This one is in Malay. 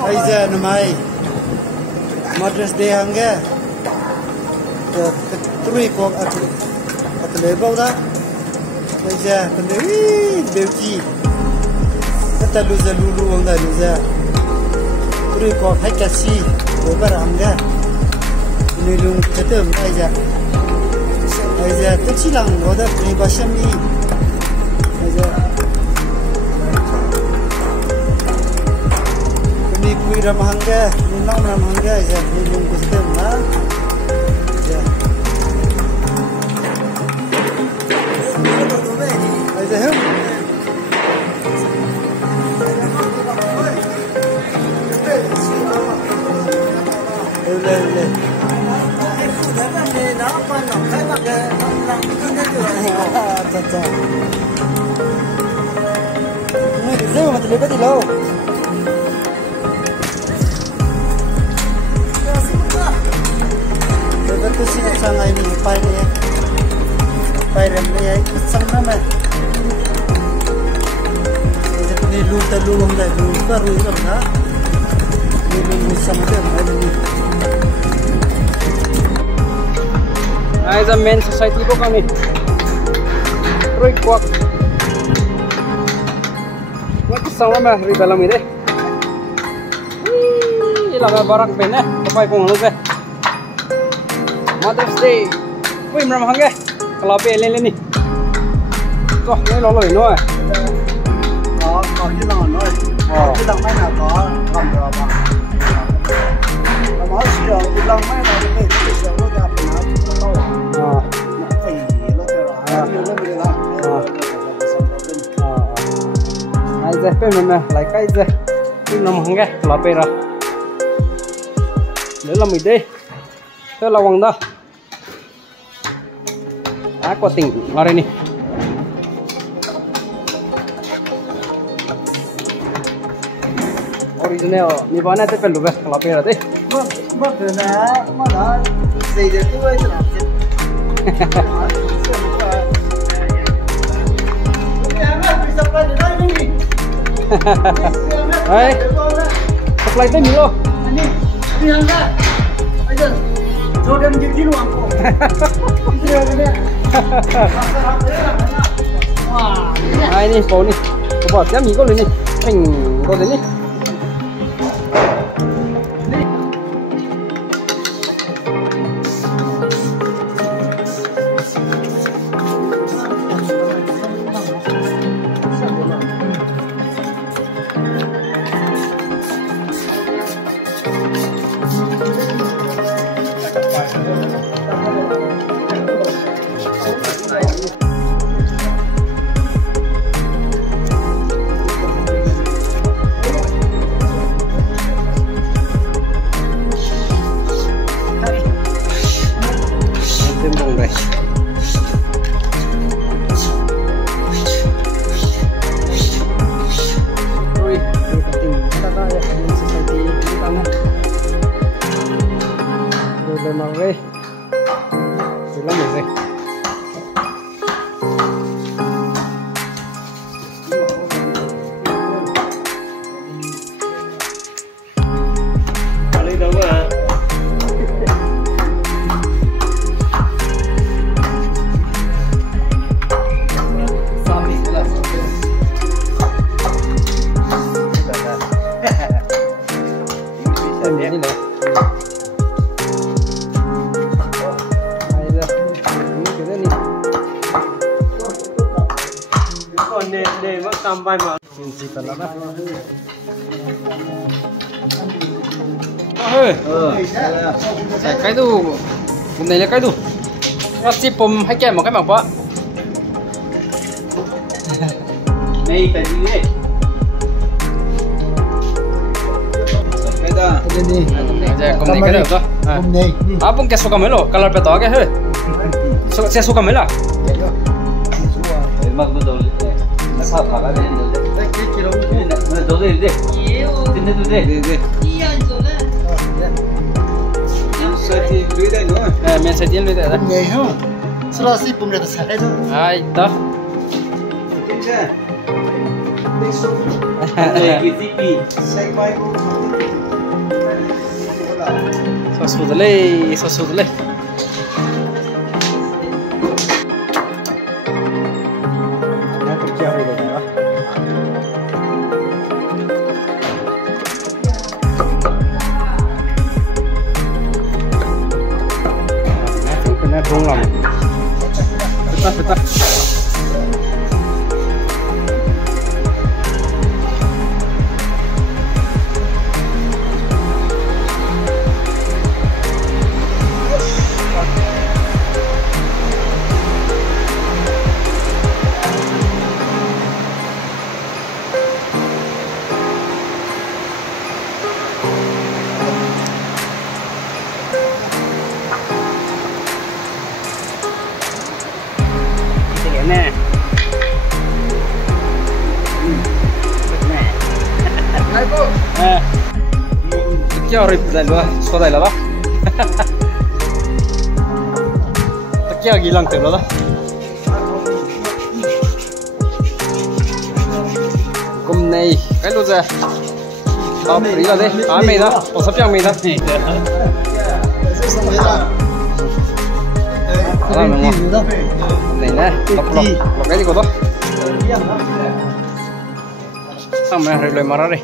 Aja namai Mother's Day hangga three kok at level da aja kendiri beauty kata luza lulu anda luza three kok hai kasi lebar hangga ini lung ketem aja kecilang roda pribashami aja ni kui ramahanga ni nam ramahanga aja ni lung ketem na aja aja hem le अच्छा नहीं मतलब लेकर दिलाओ लेकर तो सीधा संग आई नहीं पाई रहे हैं संग ना मैं जब नहीं लूटा लूँगा लूटा रूँगा ना ये लोग संग के हमारे लिए Ai ra men society ko kami. Roy kwak. Wak sang lama ri dalam ini. Ilaga barak ben eh. Papai ko ngalo ke. Mother's Day. Woi mram hange. Kalau be len ni. Toh ni lo lo no. Có cái nào nói. Cái lòng mai nào có làm được mà. Nó sửa cái lòng mai nào để cái sửa nó ra phải nào. Ai deh pe mena lai kai deh tu nam hangge la pe ra le la mi de te la wang da a ko ting ngare ni original ni bana te pe lu be la pe ra de Mà nó gì để tôi cho nó Hey, supply tu ni lo. Ini yang dah. Aja, jodoh jadi lu angko. Ini ni. Wah, ini bau ni. Coba siapa minggu ni? Kau ni. Sampai mal. Kita lah. Cái tu, hôm nay là cái tu. Nó chỉ bấm hai cái một cái màu bá. Này cái gì đấy? Cái đó. Cái gì? Aja, kom ni cái đó. Kom ni. Apa yang suka melo? Kalau betul ke he? Saya suka melo. Mak betul. Sao thả cái này được đấy. Cái kilo này nó dấu đây đi. Tin đây đây. Đây. Sai thì lưới đây nữa. Mình sẽ tiến lưới đây. Nhảy không? Sau đó xí bùng ra sai thôi. Ai đó. Tin chưa? Kipi. Sos dale. Ya terkiah itu dah. Kena dong lah. Betul. Nè. Này cô. Kêu rip lại luôn, số đây là đó. Kêu gì lần từ đó. Hôm nay cái lô ra. Ý là đây, mày đó, có sắp chẳng mày đó. Đó là ngon. Này nè, lọc cái gì của đó. Sao mà rồi mà ra đây.